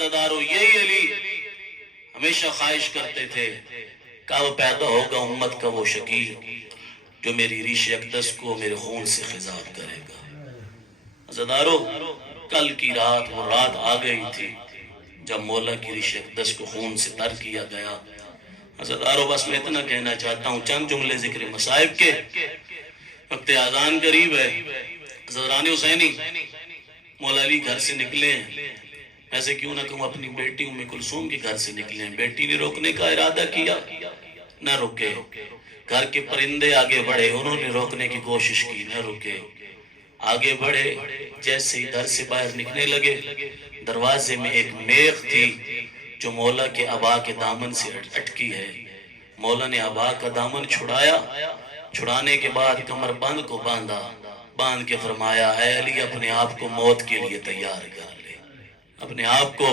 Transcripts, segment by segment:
عزادارو یہی علی ہمیشہ خواہش کرتے تھے کب پیدا ہوگا امت کا وہ شکیل جو میری ریش اقدس کو میرے خون سے خضاب کرے گا۔ عزادارو کل کی رات وہ رات آ گئی تھی جب مولا کی ریش اقدس کو خون سے تر کیا گیا۔ عزادارو بس میں اتنا کہنا چاہتا ہوں چند جملے ذکر مصائب کے، وقت اذان قریب ہے۔ عزادران حسینی مولا علی گھر سے نکلے ہیں، ایسے کیوں نہ کہوں اپنی بیٹی ام کلثوم کے گھر سے نکلے ہیں۔ بیٹی نے روکنے کا ارادہ کیا، نہ رکے۔ گھر کے پرندے آگے بڑھے، انہوں نے روکنے کی کوشش کی، نہ رکے۔ آگے بڑھے، جیسے ہی در سے باہر نکلنے لگے، دروازے میں ایک میخ تھی جو مولا کے عبا کے دامن سے اٹکی ہے۔ مولا نے عبا کا دامن چھڑایا، چھڑانے کے بعد کمر بند کو باندھا، باندھ کے فرمایا اے علی اپنے آپ کو موت کے لیے تیار کر لے، اپنے آپ کو۔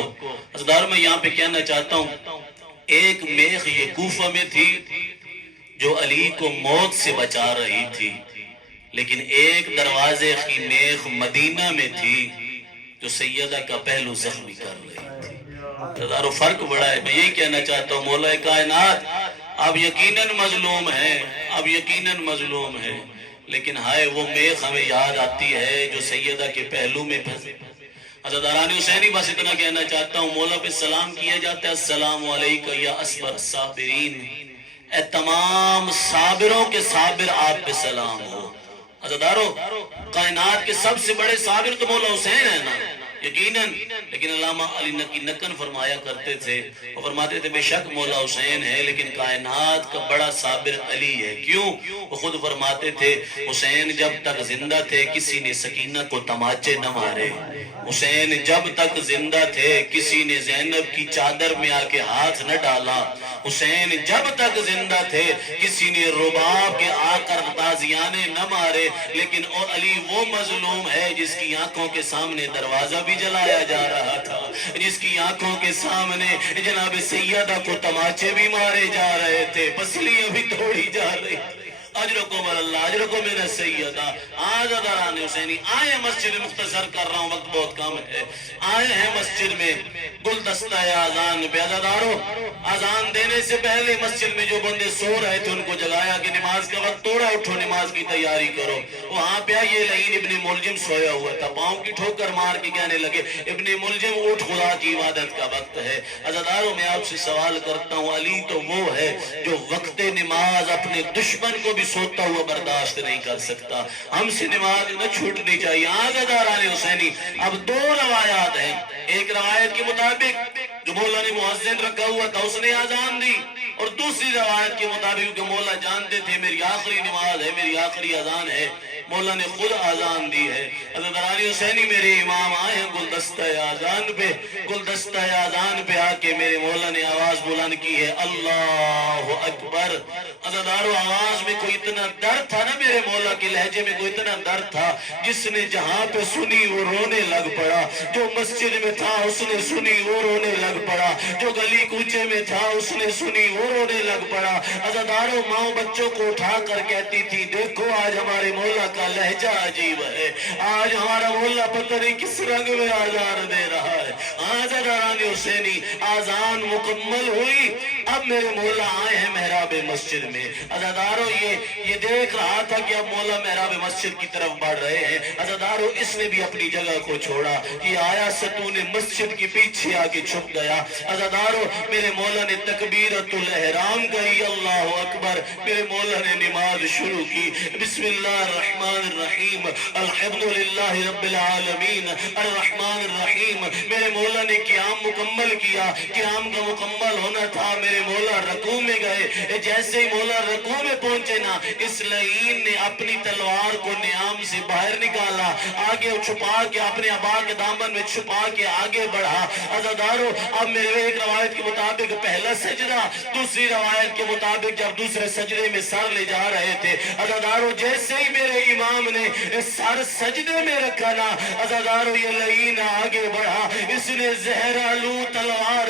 عزادار میں یہاں پہ کہنا چاہتا ہوں ایک میخ یہ کوفہ میں تھی جو علی کو موت سے بچا رہی تھی، لیکن ایک دروازے کی میخ مدینہ میں تھی جو سیدہ کا پہلو زخمی کر رہی تھی۔ عزادارو فرق بڑا ہے۔ میں یہی کہنا چاہتا ہوں مولا کائنات اب یقیناً مظلوم ہے، اب یقیناً مظلوم ہے، لیکن ہائے وہ میخ ہمیں یاد آتی ہے جو سیدہ کے پہلو میں پھنسے۔ عزاداران حسینی بس اتنا کہنا چاہتا ہوں مولا پہ سلام کیا جاتا ہے السلام علیکہ یا اسبر الصابرین، اے تمام صابروں کے صابر آپ پہ سلام ہو۔ عزادارو کائنات کے سب سے بڑے صابر تو مولا حسین ہے نا، یقیناً، لیکن علامہ علی نقی نقن فرمایا کرتے تھے، وہ فرماتے تھے بے شک مولا حسین ہے لیکن کائنات کا بڑا صابر علی ہے۔ کیوں؟ وہ خود فرماتے تھے حسین جب تک زندہ تھے کسی نے سکینہ کو تماچے نہ مارے، حسین جب تک زندہ تھے کسی نے زینب کی چادر میں آ کے ہاتھ نہ ڈالا، حسین جب تک زندہ تھے کسی نے رباب کے آ کر تازیانے نہ مارے، لیکن اور علی وہ مظلوم ہے جس کی آنکھوں کے سامنے دروازہ بھی جلایا جا رہا تھا، جس کی آنکھوں کے سامنے جناب سیدہ کو تماچے بھی مارے جا رہے تھے، پسلیاں بھی توڑی جا رہی تھی۔ اجرکم اللہ، اجرکم من السیدہ۔ عزاداران حسینی آئے مسجد، مختصر کر رہا ہوں وقت بہت کم ہے، آئے ہیں مسجد میں گلدستہ اذان پہ۔ عزادارو اذان دینے سے پہلے مسجد میں جو بندے سو رہے تھے ان کو جگایا کہ نماز کا وقت توڑا، اٹھو نماز کی تیاری کرو۔ وہاں پہ یہ لعین ابن ملجم سویا ہوا تھا، پاؤں کی ٹھوکر مار کے کہنے لگے ابن ملجم اٹھ، خدا کی عبادت کا وقت ہے۔ عزادارو میں آپ سے سوال کرتا ہوں علی تو وہ ہے جو وقت نماز اپنے دشمن کو بھی سوتا ہوا برداشت نہیں کر سکتا، ہم سے نماز نہ چھوٹنی چاہیے۔ عزاداران حسینی اب دو روایات ہیں، ایک روایت کے مطابق جو مولا نے مؤذن رکھا ہوا تھا اس نے اذان دی، اور دوسری روایت کے مطابق کہ مولا جانتے تھے میری آخری نماز ہے، میری آخری اذان ہے، مولا نے خود اذان دی ہے۔ عزاداران حسینی میرے امام آئے ہیں گلدستہ اذان پہ، گلدستہ اذان پہ آ کے میرے مولا نے آواز بلند کی ہے اللہ اکبر۔ عزادارو آواز میں کوئی اتنا درد تھا نا، میرے مولا کے لہجے میں کوئی اتنا درد تھا، جس نے جہاں پہ سنی وہ رونے لگ پڑا، جو مسجد میں تھا اس نے سنی وہ رونے لگ پڑا، جو گلی کوچے میں تھا اس نے سنی وہ رونے لگ پڑا۔ عزادارو ماں بچوں کو اٹھا کر کہتی تھی دیکھو آج ہمارے مولا کا لہجہ عجیب ہے، آج ہمارا مولا پتہ نہیں کس رنگ میں آزار دے رہا ہے۔ عزاداران حسینی آزان مکمل ہوئی، اب میرے مولا آئے ہیں محراب مسجد میں۔ عزادارو یہ دیکھ رہا تھا کہ اب مولا محراب مسجد کی طرف بڑھ رہے ہیں۔ عزادارو اس نے بھی اپنی جگہ کو چھوڑا، یہ آیا ستون مسجد کے پیچھے آ کے چھپ گیا۔ عزادارو میرے مولا نے تکبیرۃ الاحرام کہی اللہ اکبر، میرے مولا نے نماز شروع کی، بسم اللہ الرحمن الرحیم الحمدللہ رب العالمین الرحمن الرحیم۔ میرے مولا نے قیام مکمل کیا، قیام کا مکمل ہونا تھا، میرے مولا رکوع میں گئے، جیسے ہی مولا رکوع میں پہنچے نا اس لعین نے اپنی تلوار کو نیام سے باہر نکالا، آگے چھپا کے اپنے عبا کے دامن میں چھپا کے آگے بڑھا۔ عزادارو اب میرے ایک روایت کے مطابق پہلا سجدہ، دوسری روایت کے مطابق جب دوسرے سجدے میں سر لے جا رہے تھے، عزادارو جیسے ہی میرے امام نے سر سجدے میں رکھا نا، عزادارو یہ لعین آگے بڑھا، اس نے زہر آلو تلوار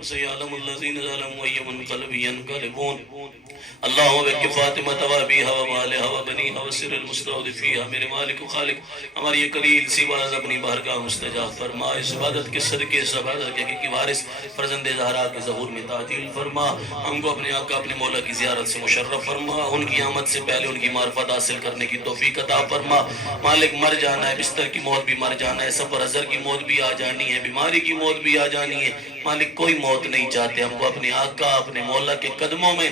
وسيعلم الذين ظلموا أي منقلب ينقلبون اللهم بك فاطمة وابيها ومالها وبنيها وسر المستودفيها میرے مالک و خالق ہماری یہ قلیل سی باز اپنی بارگاہ مستجاب فرما، اس عبادت کے صدقے اس عبادت کے حقیقی وارث فرزند زہرا کے ظہور میں تعجیل فرما، ہم کو اپنے آقا اپنے مولا کی زیارت سے مشرف فرما، ان کی آمد سے پہلے ان کی معرفت حاصل کرنے کی توفیق عطا فرما۔ مالک مر جانا ہے، بستر کی موت بھی مر جانا ہے، سفر ازر کی موت بھی آ جانی ہے، بیماری کی موت بھی آ جانی ہے، مالک کوئی موت نہیں چاہتے، ہم کو اپنے آقا اپنے مولا کے قدموں میں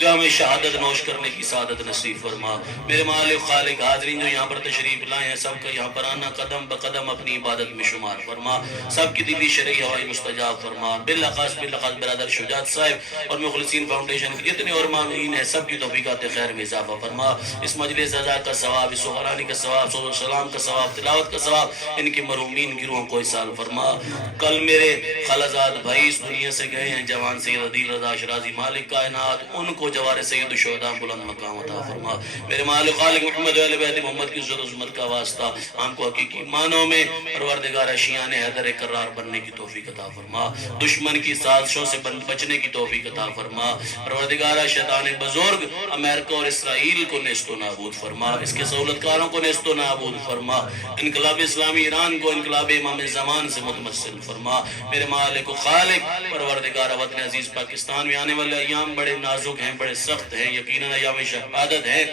جام شہادت نوش کرنے کی سعادت نصیب فرما۔ میرے مالک خالق حاضرین جو یہاں پر تشریف لائے ہیں سب کا یہاں پر آنا قدم بقدم اپنی عبادت میں شمار فرما، سب کی دلی شرعی ہوائی مستجاب فرما، بالخاص برادر شجاعت صاحب اور مخلصین فاؤنڈیشن کے جتنے اور مامین ہیں سب کی توفیقات خیر میں اضافہ فرما، اس مجلس ازا کا ثواب، اس سغرانی کا ثواب، صلوات و سلام کا ثواب، تلاوت کا ثواب ان کے مرحومین کی روحوں کو احسان فرما۔ کل میرے خالزاد بھائی اس دنیا سے گئے ہیں، جوان سید عدیل رضا شرازی مالک کائنات ان کو جوار سید الشہداء بلند مقام عطا فرما۔ میرے مالک خالق محمد و اہل بیت محمد کی عزت و عظمت کا واسطہ ہم کو حقیقی معنوں میں پروردگار شیان حیدر کرار بننے کی توفیق عطا فرما، دشمن کی سازشوں سے بچنے کی توفیق عطا فرما، پروردگار شیطان بزرگ امریکہ اور اسرائیل کو نیست و نابود فرما، اس کے سہولت کاروں کو نیست و نابود فرما، انقلاب اسلامی ایران کو انقلاب امام زمان سے متمثل فرما۔ میرے مالک و خالق پروردگار وطن عزیز پاکستان میں آنے والے ایام بڑے نازک ہیں، بڑے سخت ہیں، یقیناً ایام شہادت ہے،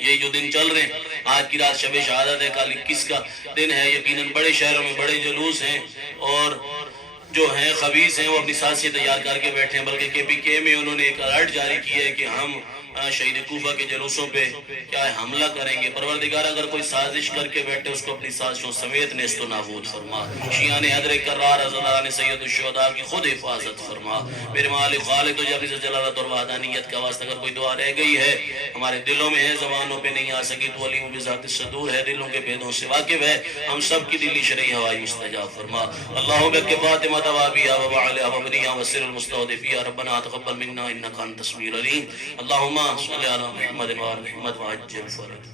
یہ جو دن چل رہے ہیں آج کی رات شب شہادت ہے، کل 21 کا دن ہے، یقیناً بڑے شہروں میں بڑے جلوس ہیں اور جو ہیں خبیث ہیں وہ اپنی سازشیں تیار کر کے بیٹھے ہیں، بلکہ کے پی کے میں انہوں نے ایک الرٹ جاری کیا ہے کہ ہم شہید کوفہ کے جلوسوں پہ کیا ہے حملہ کریں گے۔ پروردگار اگر کوئی سازش کر کے بیٹھے اس کو اپنی سازشوں سمیت نیست و نابود فرما، شیعان حیدر کرار ازلان سید الشہداء کی خود حفاظت فرما۔ میرے مالک خالق تو جب جلالت اور وحدانیت کا واسطہ اگر کوئی دعا رہ گئی ہے ہمارے دلوں میں ہے، زبانوں پہ نہیں آ سکی تو علیم بذات الصدور ہے، دلوں کے بھیدوں سے واقف ہے، ہم سب کی دلی شرعی ہوائی مستجاب فرما۔ اللہم بک فاطمہ وابیہا وبعلہا وبنیہا وسر المستودفیہا ربنا تقبل منا انک انت السمیع العلیم۔ اللہم صلی علی محمد وآل محمد وعجل فرج